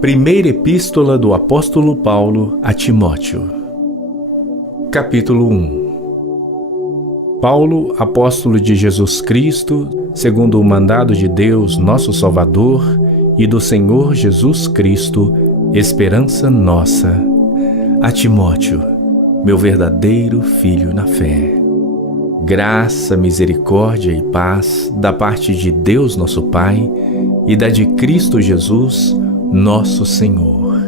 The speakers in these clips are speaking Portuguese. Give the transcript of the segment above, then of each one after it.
Primeira Epístola do Apóstolo Paulo a Timóteo. Capítulo 1. Paulo, apóstolo de Jesus Cristo, segundo o mandado de Deus, nosso Salvador, e do Senhor Jesus Cristo, esperança nossa, a Timóteo, meu verdadeiro filho na fé. Graça, misericórdia e paz da parte de Deus nosso Pai e da de Cristo Jesus, nosso Senhor.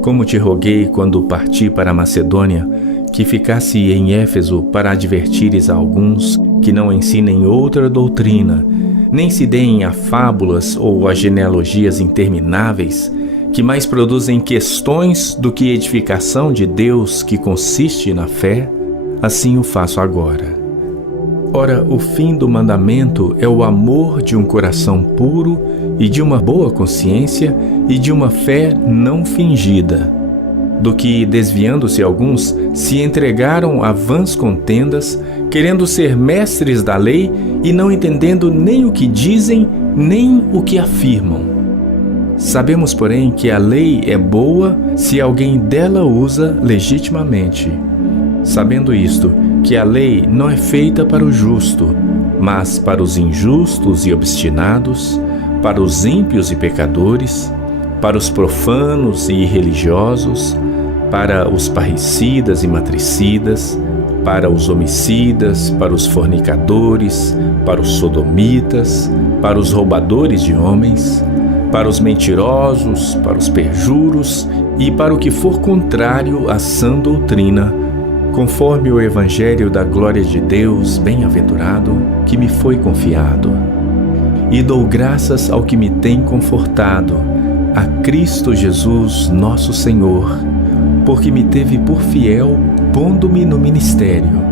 Como te roguei quando parti para a Macedônia, que ficasse em Éfeso para advertires a alguns que não ensinem outra doutrina, nem se deem a fábulas ou a genealogias intermináveis, que mais produzem questões do que edificação de Deus que consiste na fé, assim o faço agora. Ora, o fim do mandamento é o amor de um coração puro e de uma boa consciência e de uma fé não fingida, do que, desviando-se alguns, se entregaram a vãs contendas, querendo ser mestres da lei e não entendendo nem o que dizem, nem o que afirmam. Sabemos, porém, que a lei é boa se alguém dela usa legitimamente. Sabendo isto, que a lei não é feita para o justo, mas para os injustos e obstinados, para os ímpios e pecadores, para os profanos e irreligiosos, para os parricidas e matricidas, para os homicidas, para os fornicadores, para os sodomitas, para os roubadores de homens, para os mentirosos, para os perjuros e para o que for contrário à sã doutrina, conforme o Evangelho da glória de Deus bem-aventurado que me foi confiado. E dou graças ao que me tem confortado, a Cristo Jesus nosso Senhor, porque me teve por fiel, pondo-me no ministério.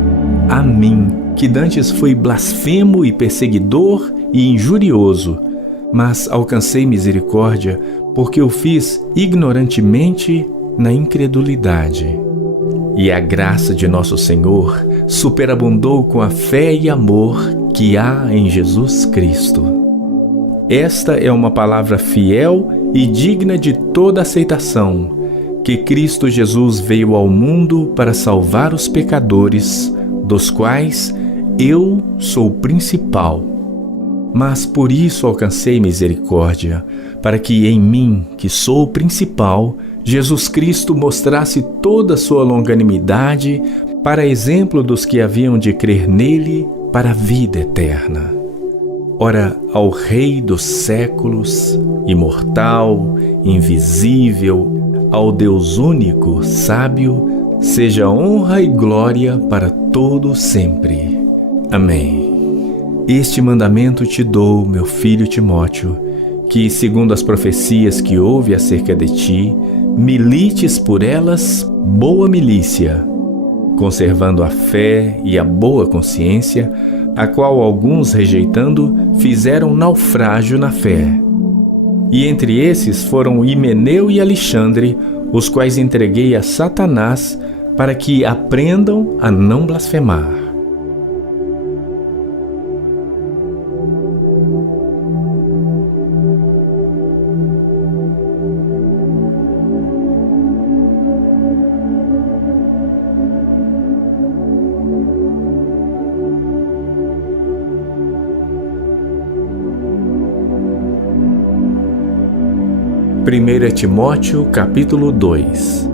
A mim, que dantes fui blasfemo e perseguidor e injurioso, mas alcancei misericórdia, porque o fiz ignorantemente na incredulidade. E a graça de nosso Senhor superabundou com a fé e amor que há em Jesus Cristo. Esta é uma palavra fiel e digna de toda aceitação, que Cristo Jesus veio ao mundo para salvar os pecadores, dos quais eu sou o principal. Mas por isso alcancei misericórdia, para que em mim, que sou o principal, Jesus Cristo mostrasse toda a sua longanimidade para exemplo dos que haviam de crer nele para a vida eterna. Ora, ao Rei dos séculos, imortal, invisível, ao Deus único, sábio, seja honra e glória para todo sempre. Amém. Este mandamento te dou, meu filho Timóteo, que, segundo as profecias que houve acerca de ti, milites por elas boa milícia, conservando a fé e a boa consciência, a qual alguns, rejeitando, fizeram naufrágio na fé. E entre esses foram Himeneu e Alexandre, os quais entreguei a Satanás, para que aprendam a não blasfemar. Primeira Timóteo, capítulo 2.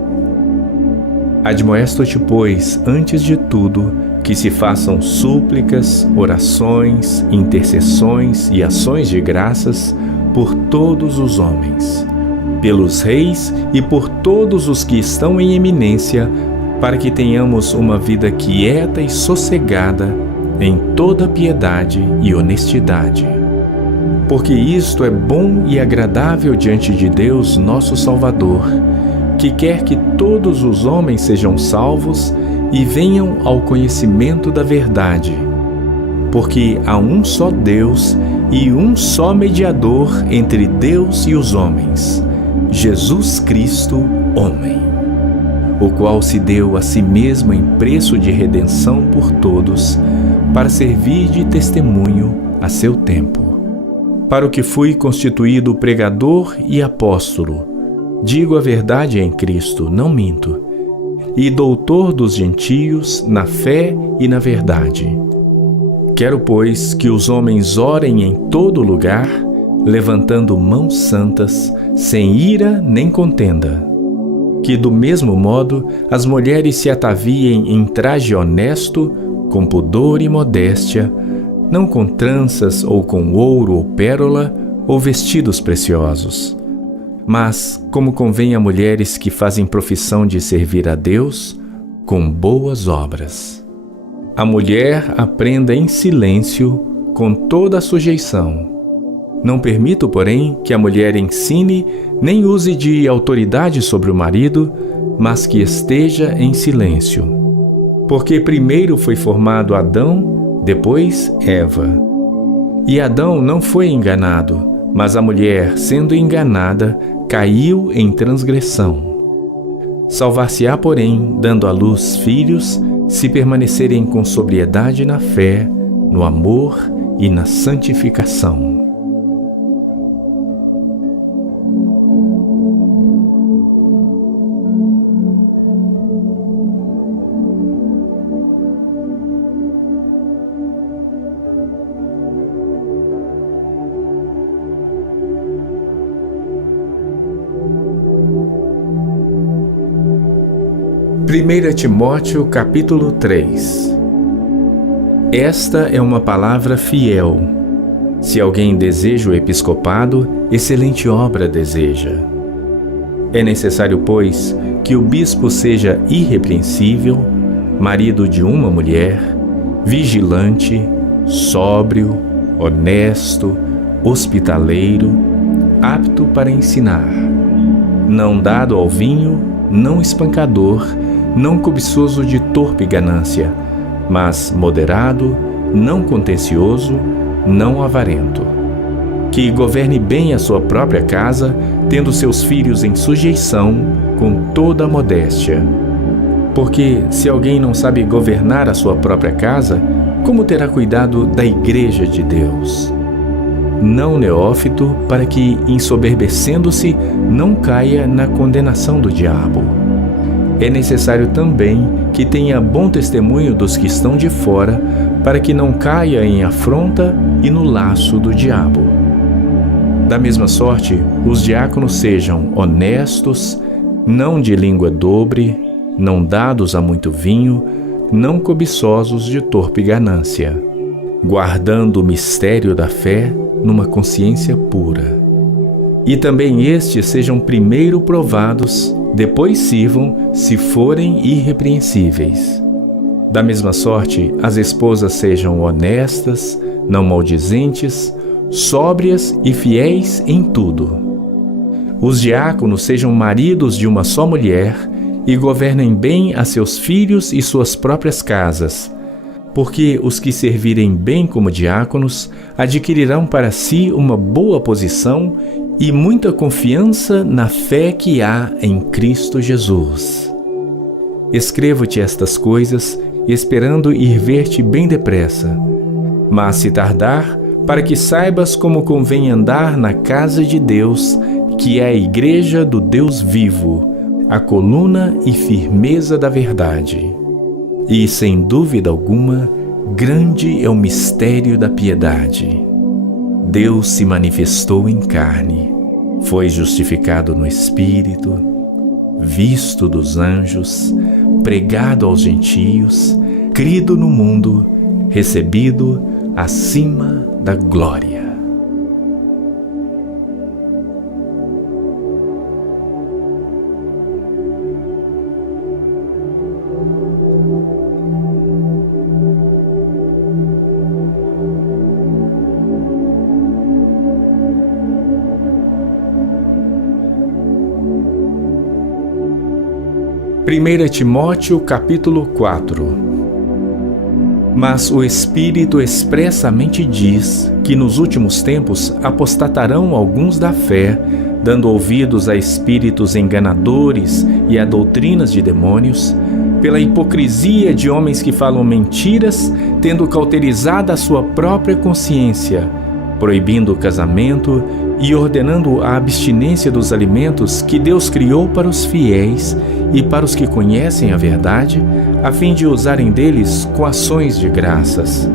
Admoesto-te, pois, antes de tudo, que se façam súplicas, orações, intercessões e ações de graças por todos os homens, pelos reis e por todos os que estão em eminência, para que tenhamos uma vida quieta e sossegada em toda piedade e honestidade. Porque isto é bom e agradável diante de Deus, nosso Salvador, que quer que todos os homens sejam salvos e venham ao conhecimento da verdade. Porque há um só Deus e um só mediador entre Deus e os homens, Jesus Cristo, homem, o qual se deu a si mesmo em preço de redenção por todos, para servir de testemunho a seu tempo. para o que fui constituído pregador e apóstolo. Digo a verdade em Cristo, não minto. E doutor dos gentios na fé e na verdade. Quero, pois, que os homens orem em todo lugar, levantando mãos santas, sem ira nem contenda. Que, do mesmo modo, as mulheres se ataviem em traje honesto, com pudor e modéstia, não com tranças ou com ouro ou pérola, ou vestidos preciosos, mas, como convém a mulheres que fazem profissão de servir a Deus, com boas obras. A mulher aprenda em silêncio, com toda a sujeição. Não permito, porém, que a mulher ensine nem use de autoridade sobre o marido, mas que esteja em silêncio. Porque primeiro foi formado Adão, depois Eva. E Adão não foi enganado, mas a mulher, sendo enganada, caiu em transgressão. Salvar-se-á, porém, dando à luz filhos, se permanecerem com sobriedade na fé, no amor e na santificação. Primeira Timóteo, capítulo 3. Esta é uma palavra fiel. Se alguém deseja o episcopado, excelente obra deseja. É necessário, pois, que o bispo seja irrepreensível, marido de uma mulher, vigilante, sóbrio, honesto, hospitaleiro, apto para ensinar, não dado ao vinho, não espancador, não cobiçoso de torpe ganância, mas moderado, não contencioso, não avarento. Que governe bem a sua própria casa, tendo seus filhos em sujeição, com toda a modéstia. Porque se alguém não sabe governar a sua própria casa, como terá cuidado da igreja de Deus? Não neófito, para que, ensoberbecendo-se, não caia na condenação do diabo. É necessário também que tenha bom testemunho dos que estão de fora, para que não caia em afronta e no laço do diabo. Da mesma sorte, os diáconos sejam honestos, não de língua dobre, não dados a muito vinho, não cobiçosos de torpe ganância, guardando o mistério da fé numa consciência pura. E também estes sejam primeiro provados, depois sirvam, se forem irrepreensíveis. Da mesma sorte, as esposas sejam honestas, não maldizentes, sóbrias e fiéis em tudo. Os diáconos sejam maridos de uma só mulher e governem bem a seus filhos e suas próprias casas, porque os que servirem bem como diáconos adquirirão para si uma boa posição e muita confiança na fé que há em Cristo Jesus. Escrevo-te estas coisas, esperando ir ver-te bem depressa. Mas se tardar, para que saibas como convém andar na casa de Deus, que é a igreja do Deus vivo, a coluna e firmeza da verdade. E, sem dúvida alguma, grande é o mistério da piedade. Deus se manifestou em carne, foi justificado no Espírito, visto dos anjos, pregado aos gentios, crido no mundo, recebido acima da glória. Primeira Timóteo, capítulo 4. Mas o Espírito expressamente diz que nos últimos tempos apostatarão alguns da fé, dando ouvidos a espíritos enganadores e a doutrinas de demônios, pela hipocrisia de homens que falam mentiras, tendo cauterizada a sua própria consciência, proibindo o casamento e ordenando a abstinência dos alimentos que Deus criou para os fiéis e para os que conhecem a verdade, a fim de usarem deles com ações de graças.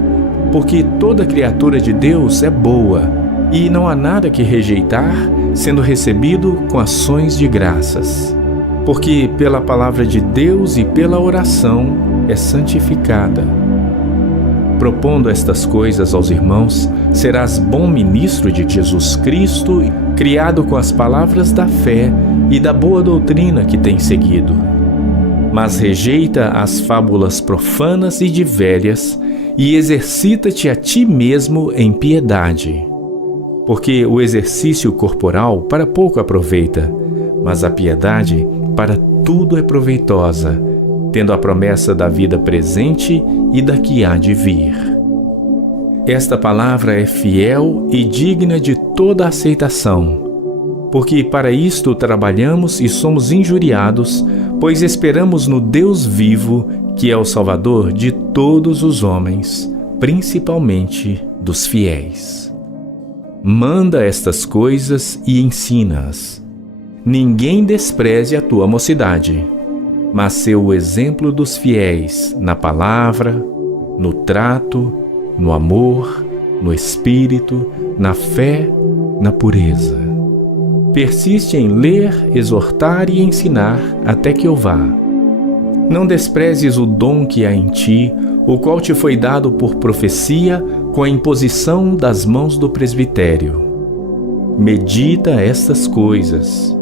Porque toda criatura de Deus é boa, e não há nada que rejeitar, sendo recebido com ações de graças. Porque pela palavra de Deus e pela oração é santificada. Propondo estas coisas aos irmãos, serás bom ministro de Jesus Cristo, criado com as palavras da fé e da boa doutrina que tens seguido. Mas rejeita as fábulas profanas e de velhas, e exercita-te a ti mesmo em piedade. Porque o exercício corporal para pouco aproveita, mas a piedade para tudo é proveitosa, tendo a promessa da vida presente e da que há de vir. Esta palavra é fiel e digna de toda aceitação, porque para isto trabalhamos e somos injuriados, pois esperamos no Deus vivo, que é o Salvador de todos os homens, principalmente dos fiéis. Manda estas coisas e ensina-as. Ninguém despreze a tua mocidade, mas ser o exemplo dos fiéis na palavra, no trato, no amor, no espírito, na fé, na pureza. Persiste em ler, exortar e ensinar até que eu vá. Não desprezes o dom que há em ti, o qual te foi dado por profecia com a imposição das mãos do presbitério. Medita estas coisas.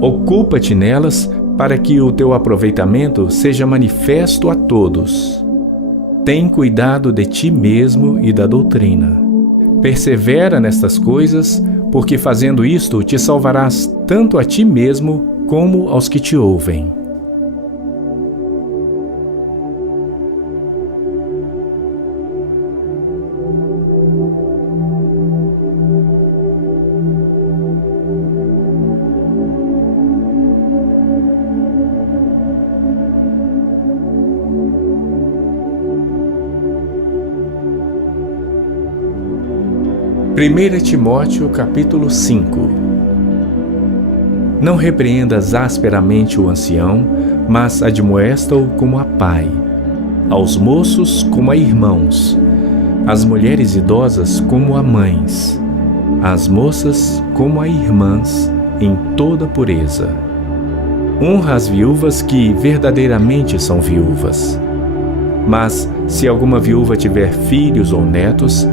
Ocupa-te nelas para que o teu aproveitamento seja manifesto a todos. Tem cuidado de ti mesmo e da doutrina. Persevera nestas coisas, porque fazendo isto te salvarás tanto a ti mesmo como aos que te ouvem. Primeira Timóteo capítulo 5. Não repreendas asperamente o ancião, mas admoesta-o como a pai, aos moços como a irmãos, às mulheres idosas como a mães, às moças como a irmãs, em toda pureza. Honra as viúvas que verdadeiramente são viúvas. Mas, se alguma viúva tiver filhos ou netos,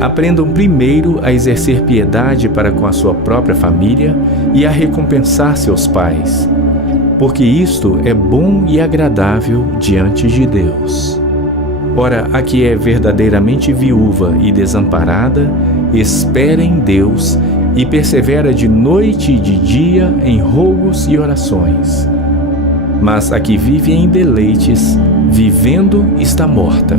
aprendam primeiro a exercer piedade para com a sua própria família e a recompensar seus pais, porque isto é bom e agradável diante de Deus. Ora, a que é verdadeiramente viúva e desamparada, espera em Deus e persevera de noite e de dia em rogos e orações. Mas a que vive em deleites, vivendo está morta.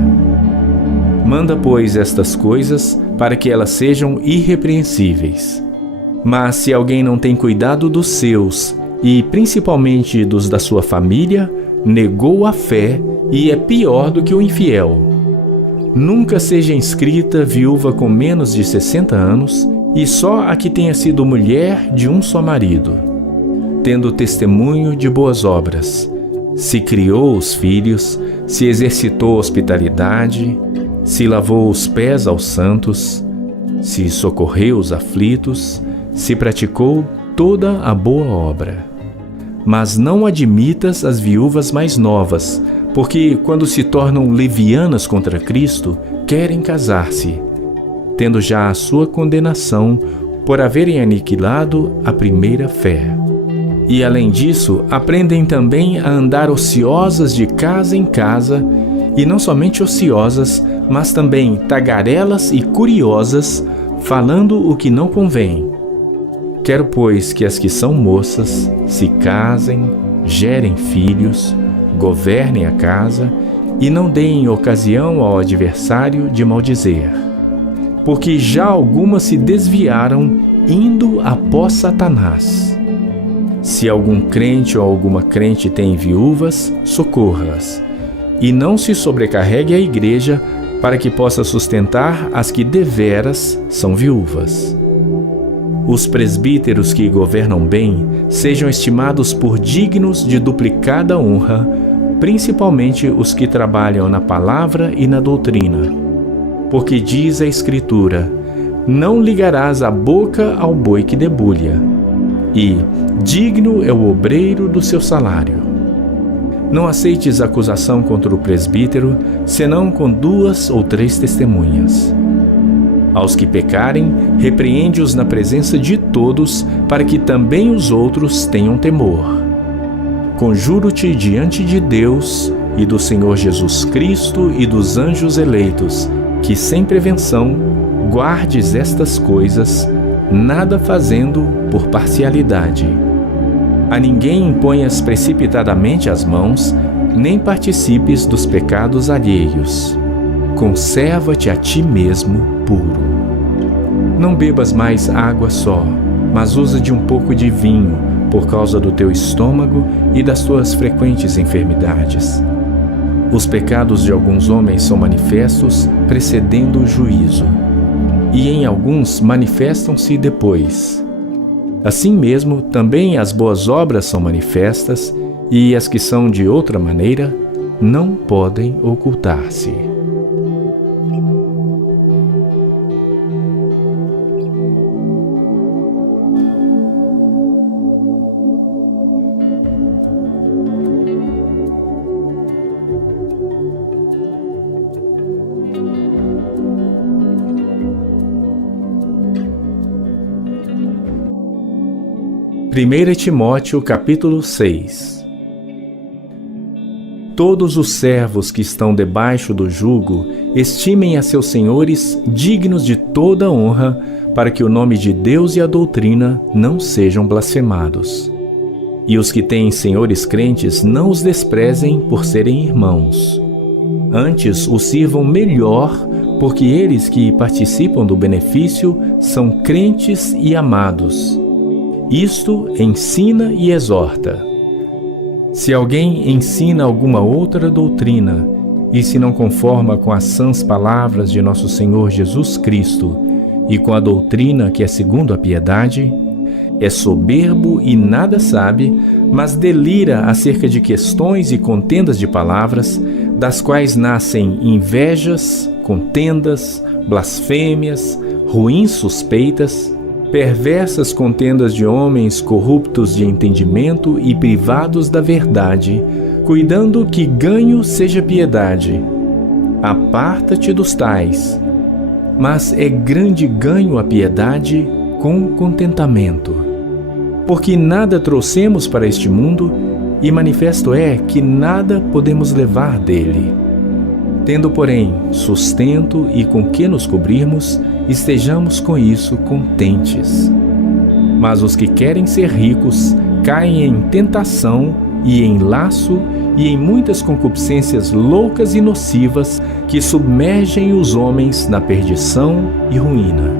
Manda, pois, estas coisas para que elas sejam irrepreensíveis. Mas se alguém não tem cuidado dos seus, e principalmente dos da sua família, negou a fé e é pior do que o infiel. Nunca seja inscrita viúva com menos de 60 anos, e só a que tenha sido mulher de um só marido, tendo testemunho de boas obras, se criou os filhos, se exercitou hospitalidade, se lavou os pés aos santos, se socorreu os aflitos, se praticou toda a boa obra. Mas não admitas as viúvas mais novas, porque quando se tornam levianas contra Cristo, querem casar-se, tendo já a sua condenação por haverem aniquilado a primeira fé. E além disso, aprendem também a andar ociosas de casa em casa, e não somente ociosas, mas também tagarelas e curiosas, falando o que não convém. Quero, pois, que as que são moças se casem, gerem filhos, governem a casa e não deem ocasião ao adversário de maldizer. Porque já algumas se desviaram, indo após Satanás. Se algum crente ou alguma crente tem viúvas, socorra-as, e não se sobrecarregue a igreja, para que possa sustentar as que deveras são viúvas. Os presbíteros que governam bem sejam estimados por dignos de duplicada honra, principalmente os que trabalham na palavra e na doutrina. Porque diz a Escritura: não ligarás a boca ao boi que debulha, e digno é o obreiro do seu salário. Não aceites acusação contra o presbítero, senão com 2 ou 3 testemunhas. Aos que pecarem, repreende-os na presença de todos, para que também os outros tenham temor. Conjuro-te diante de Deus e do Senhor Jesus Cristo e dos anjos eleitos, que sem prevenção guardes estas coisas, nada fazendo por parcialidade. A ninguém imponhas precipitadamente as mãos, nem participes dos pecados alheios. Conserva-te a ti mesmo puro. Não bebas mais água só, mas usa de um pouco de vinho, por causa do teu estômago e das tuas frequentes enfermidades. Os pecados de alguns homens são manifestos, precedendo o juízo, e em alguns manifestam-se depois. Assim mesmo, também as boas obras são manifestas, e as que são de outra maneira não podem ocultar-se. Primeira Timóteo capítulo 6. Todos os servos que estão debaixo do jugo estimem a seus senhores dignos de toda honra, para que o nome de Deus e a doutrina não sejam blasfemados. E os que têm senhores crentes não os desprezem por serem irmãos. Antes os sirvam melhor, porque eles que participam do benefício são crentes e amados. Isto ensina e exorta. Se alguém ensina alguma outra doutrina e se não conforma com as sãs palavras de nosso Senhor Jesus Cristo e com a doutrina que é segundo a piedade, é soberbo e nada sabe, mas delira acerca de questões e contendas de palavras, das quais nascem invejas, contendas, blasfêmias, ruins suspeitas, perversas contendas de homens corruptos de entendimento e privados da verdade, cuidando que ganho seja piedade. Aparta-te dos tais. Mas é grande ganho a piedade com contentamento. Porque nada trouxemos para este mundo, e manifesto é que nada podemos levar dele. Tendo, porém, sustento e com que nos cobrirmos, estejamos com isso contentes. Mas os que querem ser ricos caem em tentação e em laço e em muitas concupiscências loucas e nocivas que submergem os homens na perdição e ruína.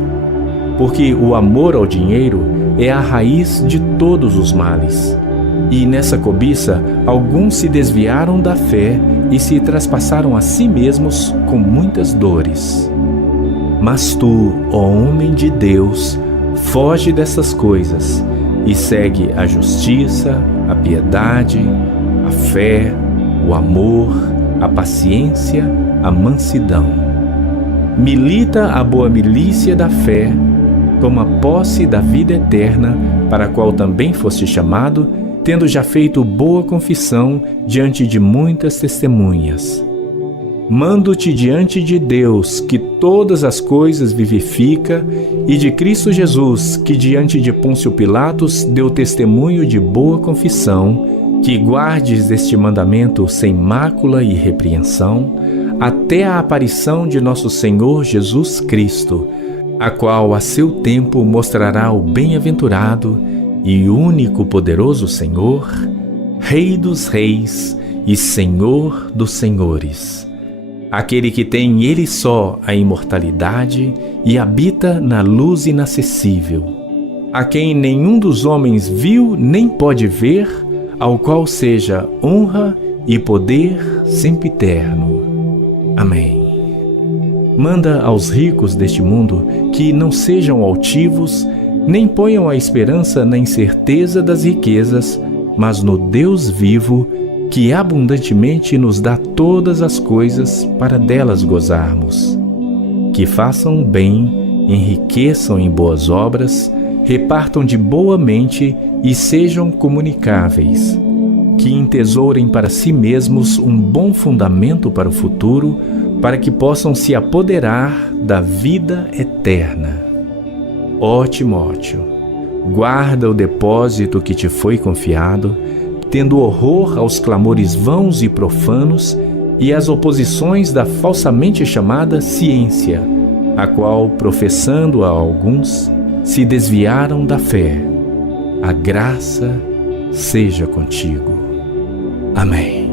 Porque o amor ao dinheiro é a raiz de todos os males. E nessa cobiça, alguns se desviaram da fé e se traspassaram a si mesmos com muitas dores. Mas tu, ó homem de Deus, foge dessas coisas e segue a justiça, a piedade, a fé, o amor, a paciência, a mansidão. Milita a boa milícia da fé, toma posse da vida eterna, para a qual também foste chamado, tendo já feito boa confissão diante de muitas testemunhas. Mando-te diante de Deus, que todas as coisas vivifica, e de Cristo Jesus, que diante de Pôncio Pilatos deu testemunho de boa confissão, que guardes este mandamento sem mácula e repreensão, até a aparição de nosso Senhor Jesus Cristo, a qual a seu tempo mostrará o bem-aventurado e único poderoso Senhor, Rei dos reis e Senhor dos senhores, aquele que tem Ele só a imortalidade e habita na luz inacessível, a quem nenhum dos homens viu nem pode ver, ao qual seja honra e poder sempiterno. Amém. Manda aos ricos deste mundo que não sejam altivos, nem ponham a esperança na incerteza das riquezas, mas no Deus vivo, que abundantemente nos dá todas as coisas para delas gozarmos. Que façam bem, enriqueçam em boas obras, repartam de boa mente e sejam comunicáveis. Que entesourem para si mesmos um bom fundamento para o futuro, para que possam se apoderar da vida eterna. Ó Timóteo, guarda o depósito que te foi confiado, tendo horror aos clamores vãos e profanos e às oposições da falsamente chamada ciência, a qual, professando a alguns, se desviaram da fé. A graça seja contigo. Amém.